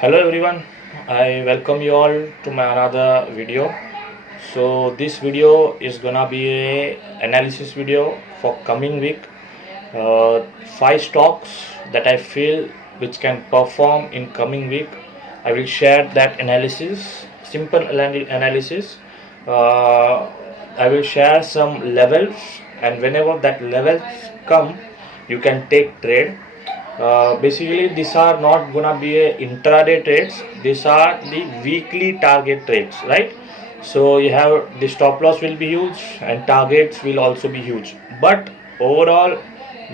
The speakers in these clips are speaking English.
Hello everyone, I welcome you all to my another video. So this video is gonna be a analysis video for coming week. Five stocks that I feel which can perform in coming week. I will share that analysis, simple analysis. I will share some levels, and whenever that levels come, you can take trade. Basically these are not gonna be a intraday trades, these are the weekly target trades, right? So you have the stop loss will be huge and targets will also be huge, but overall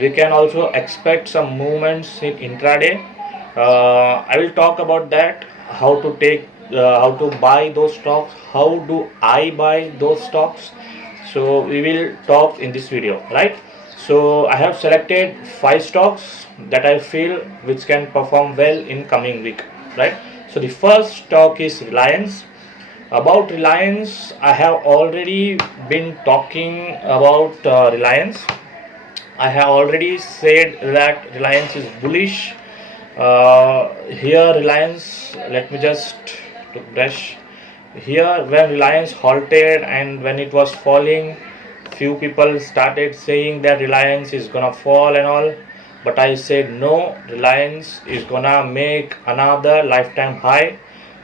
we can also expect some movements in intraday. I will talk about that, how to take how to buy those stocks, how do I buy those stocks. So we will talk in this video, right? So I have selected five stocks that I feel which can perform well in coming week, right? So the first stock is Reliance. About Reliance, I have already been talking about Reliance. I have already said that Reliance is bullish. Here Reliance, let me just brush. Here when Reliance halted and when it was falling, few people started saying that Reliance is gonna fall and all, but I said no, Reliance is gonna make another lifetime high.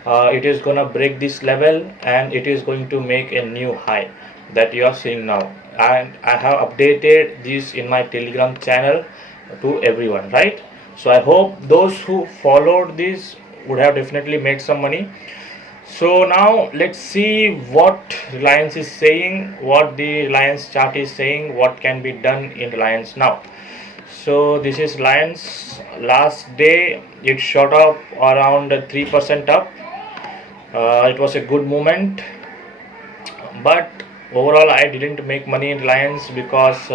It is gonna break this level and it is going to make a new high that you are seeing now, and I have updated this in my Telegram channel to everyone, right? So I hope those who followed this would have definitely made some money. So now let's see what Reliance is saying, what the Reliance chart is saying, what can be done in Reliance now. So this is Reliance. Last day it shot up around 3% up. It was a good movement, but overall I didn't make money in Reliance because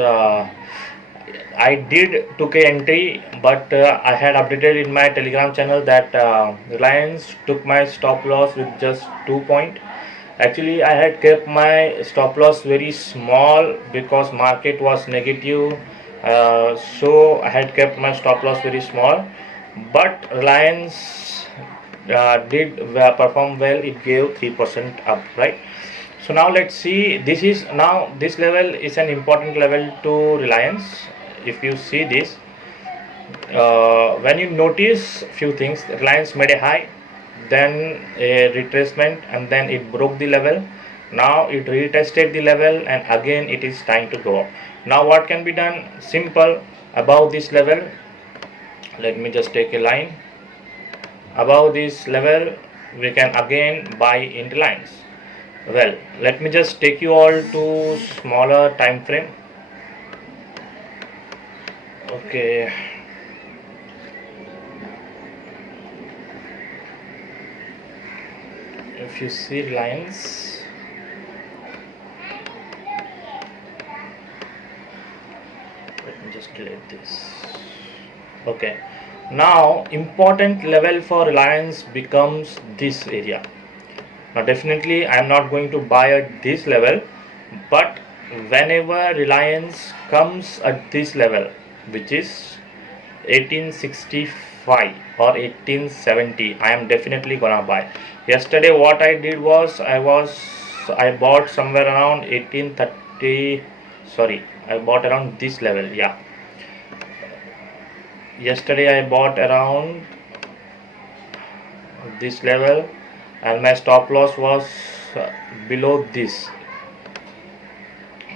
I did took a entry, but I had updated in my Telegram channel that Reliance took my stop loss with just 2 point. Actually I had kept my stop loss very small because market was negative, so I had kept my stop loss very small, but Reliance did perform well. It gave 3% up, right? So now let's see, this level is an important level to Reliance. If you see this, when you notice few things, Reliance made a high, then a retracement, and then it broke the level. Now it retested the level and again it is time to go up. Now what can be done? Simple. Above this level, let me just take a line. Above this level we can again buy in Reliance. Well, let me just take you all to smaller time frame. Okay, if you see Reliance, let me just delete this. Okay, now important level for Reliance becomes this area. Now definitely I am not going to buy at this level, but whenever Reliance comes at this level, which is 1865 or 1870, I am definitely gonna buy. Yesterday what I did was I bought somewhere around 1830, sorry, I bought around this level. Yeah, yesterday I bought around this level and my stop loss was below this,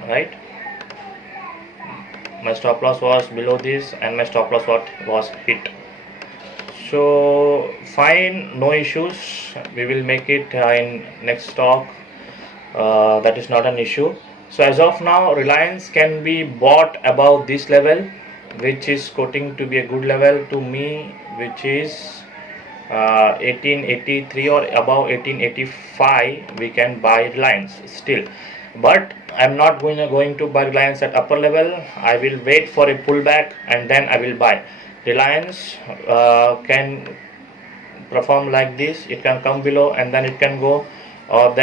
right? My stop loss was below this and my stop loss was hit. So fine, no issues, we will make it in next stock. That is not an issue. So as of now Reliance can be bought above this level, which is quoting to be a good level to me, which is 1883 or above 1885. We can buy Reliance still, but I'm not going to buy Reliance at upper level. I will wait for a pullback and then I will buy. Reliance can perform like this, it can come below and then it can go, or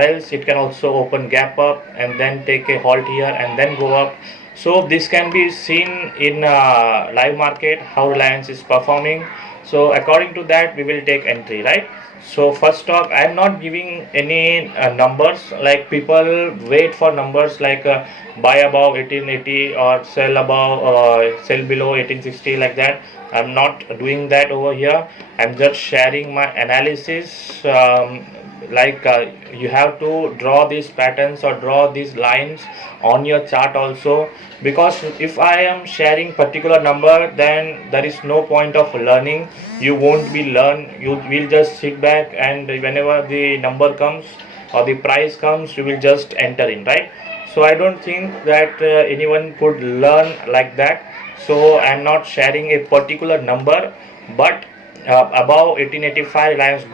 else it can also open gap up and then take a halt here and then go up. So this can be seen in live market how Reliance is performing. So according to that we will take entry, right? So first stock, I am not giving any numbers, like people wait for numbers like buy above 1880 or sell above sell below 1860, like that. I'm not doing that over here. I'm just sharing my analysis. You have to draw these patterns or draw these lines on your chart also, because if I am sharing particular number, then there is no point of learning. You won't be learn, you will just sit back, and whenever the number comes or the price comes, you will just enter in, right? So I don't think that anyone could learn like that. So I'm not sharing a particular number, but above 1885 Reliance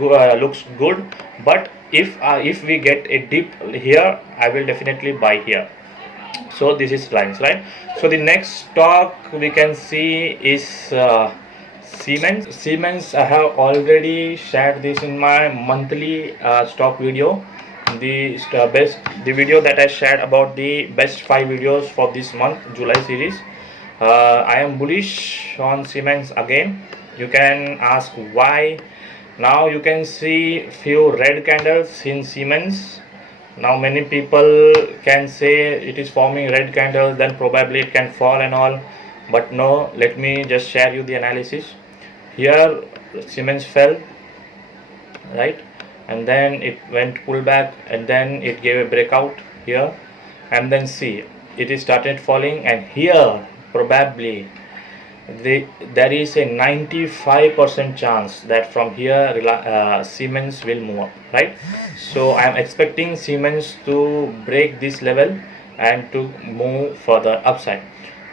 looks good. But if we get a dip here, I will definitely buy here. So this is Reliance, right? So the next stock we can see is Siemens. Siemens, I have already shared this in my monthly stock video. The video that I shared about the best 5 videos for this month, July series. I am bullish on Siemens again. You can ask why. Now you can see few red candles in Siemens. Now many people can say it is forming red candles, then probably it can fall and all, but no, let me just share you the analysis. Here Siemens fell, right, and then it went pullback, and then it gave a breakout here, and then see it is started falling, and here probably there is a 95% chance that from here Siemens will move up, right? So I am expecting Siemens to break this level and to move further upside.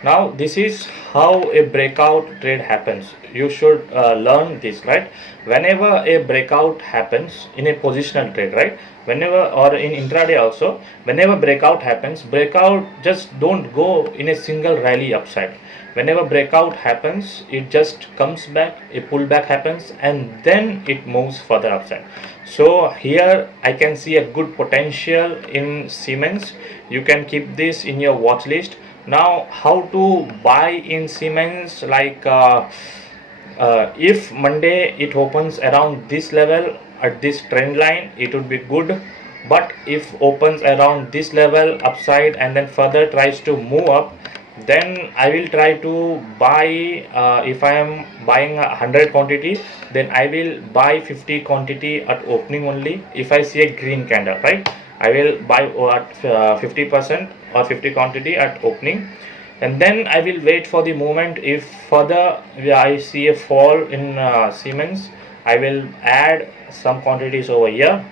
Now this is how a breakout trade happens. You should learn this, right? Whenever a breakout happens in a positional trade, right, whenever, or in intraday also, whenever breakout happens, breakout just don't go in a single rally upside. Whenever breakout happens, it just comes back, a pullback happens, and then it moves further upside. So here I can see a good potential in Siemens. You can keep this in your watch list. Now how to buy in Siemens, like if Monday it opens around this level at this trend line, it would be good. But if opens around this level upside and then further tries to move up, then I will try to buy. If I am buying 100 quantity, then I will buy 50 quantity at opening only. If I see a green candle, right, I will buy at 50% or 50 quantity at opening, and then I will wait for the moment. If further I see a fall in Siemens, I will add some quantities over here.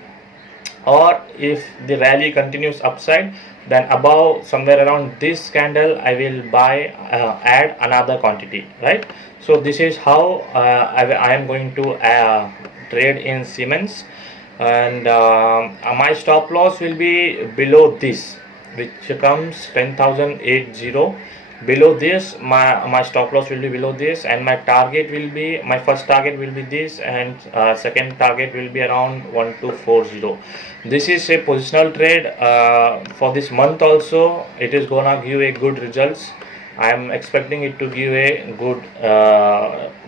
Or if the rally continues upside, then above somewhere around this candle I will buy, add another quantity, right? So this is how I am going to trade in Siemens. And my stop loss will be below this, which comes 10,080. Below this, my stop loss will be below this, and my target will be, my first target will be this, and second target will be around 1240. This is a positional trade for this month also. It is gonna give a good results. I am expecting it to give a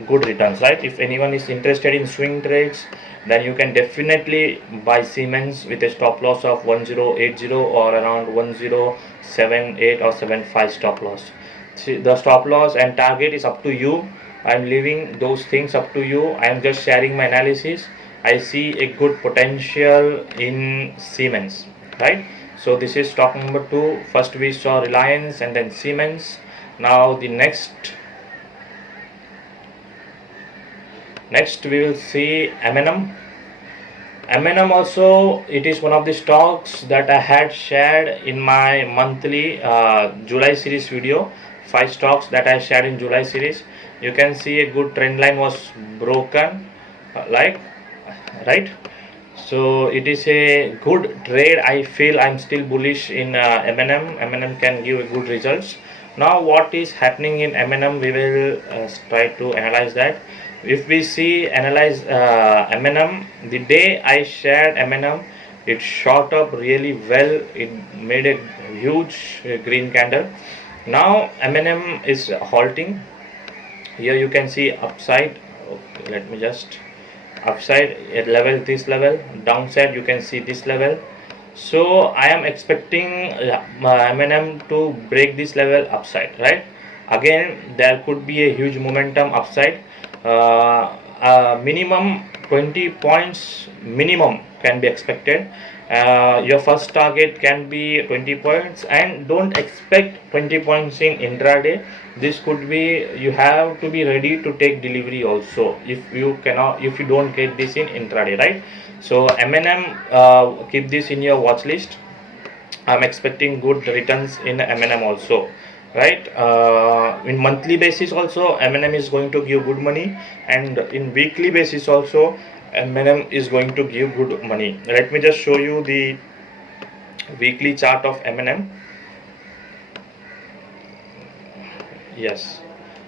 good returns, right? If anyone is interested in swing trades, then you can definitely buy Siemens with a stop loss of 1080 or around 1078 or 75 stop loss. See, the stop loss and target is up to you. I am leaving those things up to you. I am just sharing my analysis. I see a good potential in Siemens, right? So this is stock number 2. First we saw Reliance and then Siemens. Now the next we will see M&M. M&M also, it is one of the stocks that I had shared in my monthly July series video. 5 stocks that I shared in July series. You can see a good trend line was broken, like, right? So it is a good trade. I feel I'm still bullish in M&M. M&M can give good results. Now what is happening in M&M, we will try to analyze that. If we see analyze M&M, the day I shared M&M, it shot up really well. It made a huge green candle. Now M&M is halting. Here you can see upside okay, let me just upside at level, this level, downside you can see this level. So I am expecting M&M to break this level upside, right? Again, there could be a huge momentum upside. Minimum 20 points minimum can be expected. Your first target can be 20 points, and don't expect 20 points in intraday. This could be, you have to be ready to take delivery also if you cannot, if you don't get this in intraday, right? So M&M, keep this in your watch list. I'm expecting good returns in M&M also, right? In monthly basis also M&M is going to give good money, and in weekly basis also M&M is going to give good money. Let me just show you the weekly chart of M&M. Yes,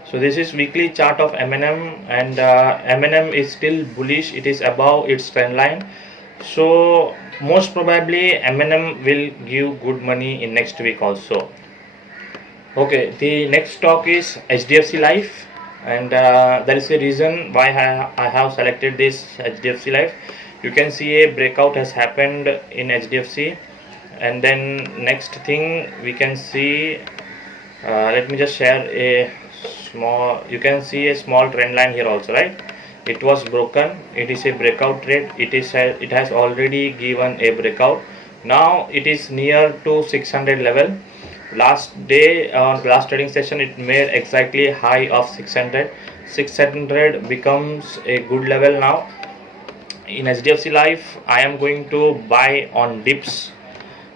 so this is weekly chart of M&M, and M&M is still bullish. It is above its trend line, so most probably M&M will give good money in next week also. Okay, the next stock is HDFC Life, and there is a reason why I have selected this HDFC Life. You can see a breakout has happened in HDFC, and then next thing we can see, let me just share a small, you can see a small trend line here also, right? It was broken, it is a breakout trade. It has already given a breakout. Now it is near to 600 level. Last day, last trading session, it made exactly a high of 600. 600 becomes a good level now. In HDFC Life, I am going to buy on dips.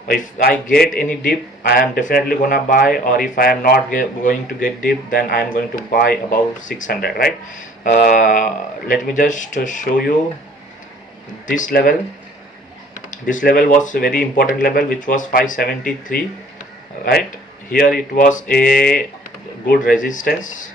If I get any dip, I am definitely gonna buy, or if I am not going to get dip, then I am going to buy above 600, right? Let me just show you this level. This level was a very important level, which was 573, right? Here it was a good resistance.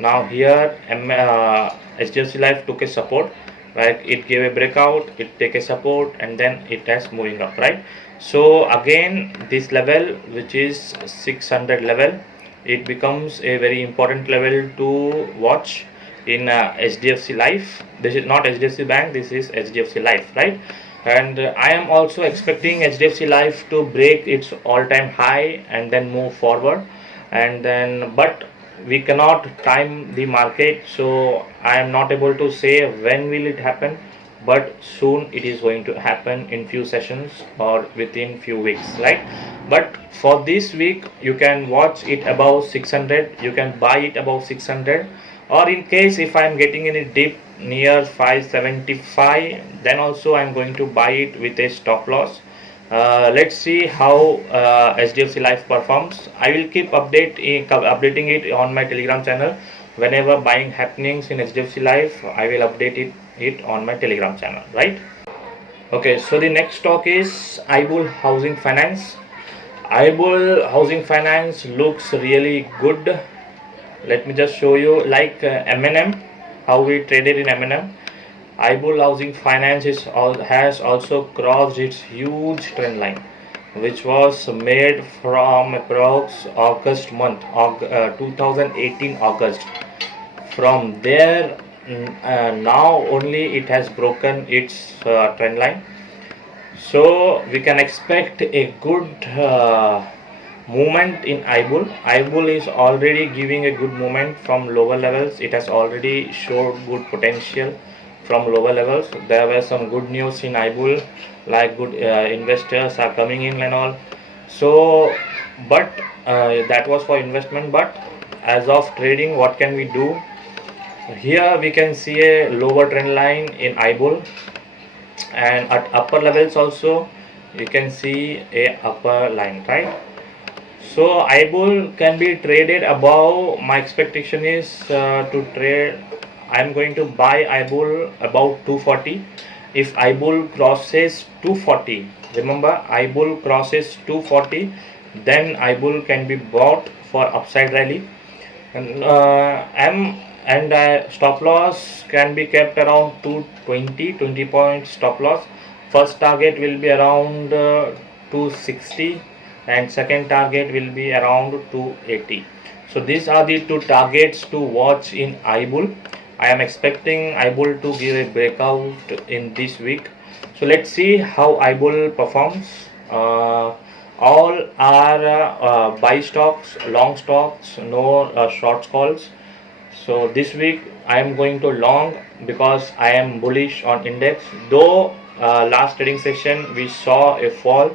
Now here HDFC Life took a support, like it gave a breakout, it take a support, and then it has moving up, right? So again, this level, which is 600 level, it becomes a very important level to watch in HDFC Life. This is not HDFC Bank, this is HDFC Life, right? And I am also expecting HDFC Life to break its all-time high and then move forward, and then, but we cannot time the market, so I am not able to say when will it happen, but soon it is going to happen in few sessions or within few weeks, right? But for this week you can watch it above 600, you can buy it above 600, or in case if I am getting any dip near 575, then also I am going to buy it with a stop loss. Let's see how HDFC Life performs. I will keep updating it on my Telegram channel. Whenever buying happenings in HDFC Life, I will update it on my Telegram channel, right? Okay, so the next stock is iBull Housing Finance. iBull Housing Finance looks really good. Let me just show you, like M&M, how we traded in M&M. iBull Housing Finance has also crossed its huge trend line, which was made from approx August month of 2018 August. From there, now only it has broken its trend line, so we can expect a good movement in iBull. iBull is already giving a good movement from lower levels. It has already showed good potential from lower levels. There were some good news in iBull, like good investors are coming in and all. So, but that was for investment. But as of trading, what can we do? Here we can see a lower trend line in iBull, and at upper levels also you can see a upper line, right? So iBull can be traded above. My expectation is to trade, I am going to buy iBull about 240. If iBull crosses 240, remember iBull crosses 240, then iBull can be bought for upside rally. And stop loss can be kept around 20 point stop loss. First target will be around 260, and second target will be around 280. So these are the two targets to watch in iBull. I am expecting IBUL to give a breakout in this week. So let's see how IBUL performs. All are buy stocks, long stocks, no short calls. So this week I am going to long because I am bullish on index. Though last trading session we saw a fall,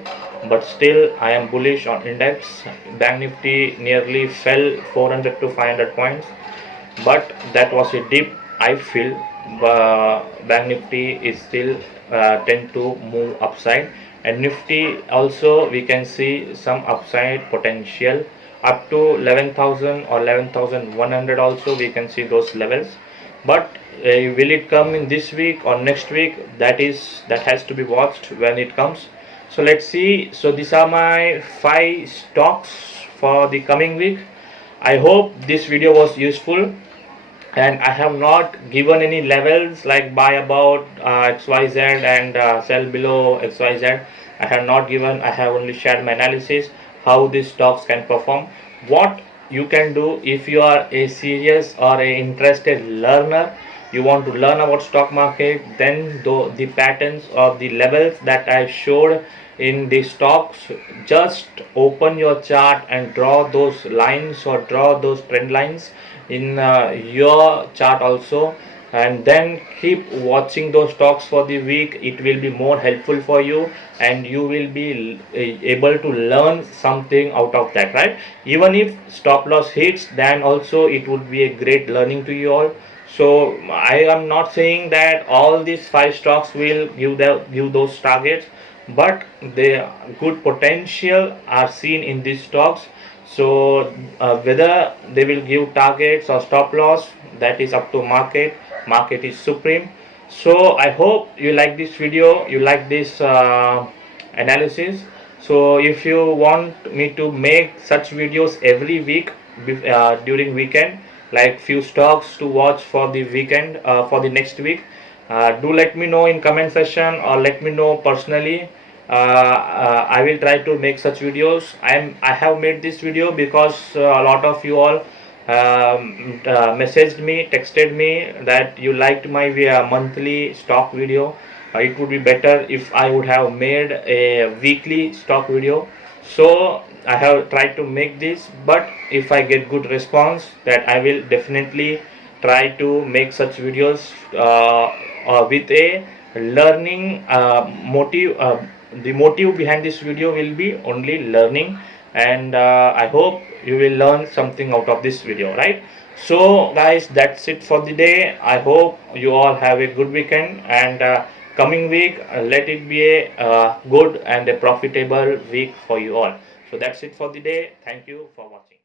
but still I am bullish on index. Bank Nifty nearly fell 400 to 500 points, but that was a dip. I feel Bank Nifty is still tend to move upside, and Nifty also we can see some upside potential up to 11,000 or 11,100. Also we can see those levels, but will it come in this week or next week? That has to be watched when it comes. So let's see. So these are my 5 stocks for the coming week. I hope this video was useful, and I have not given any levels like buy about XYZ and sell below XYZ. I have not given. I have only shared my analysis how these stocks can perform. What you can do if you are a serious or a interested learner, you want to learn about stock market, then the patterns or the levels that I showed in the stocks, just open your chart and draw those lines or draw those trend lines in your chart also, and then keep watching those stocks for the week. It will be more helpful for you, and you will be able to learn something out of that, right? Even if stop loss hits, then also it would be a great learning to you all. So I am not saying that all these 5 stocks will give those targets, but the good potential are seen in these stocks. So whether they will give targets or stop loss, that is up to market is supreme. So I hope you like this video, you like this analysis. So if you want me to make such videos every week during weekend, like few stocks to watch for the weekend, for the next week, do let me know in comment section or let me know personally. I will try to make such videos. I have made this video because a lot of you all messaged me, texted me that you liked my monthly stock video. It would be better if I would have made a weekly stock video. So I have tried to make this, but if I get good response, that I will definitely try to make such videos with a learning motive. The motive behind this video will be only learning, and I hope you will learn something out of this video, right? So guys, that's it for the day. I hope you all have a good weekend, and coming week let it be a good and a profitable week for you all. So that's it for the day. Thank you for watching.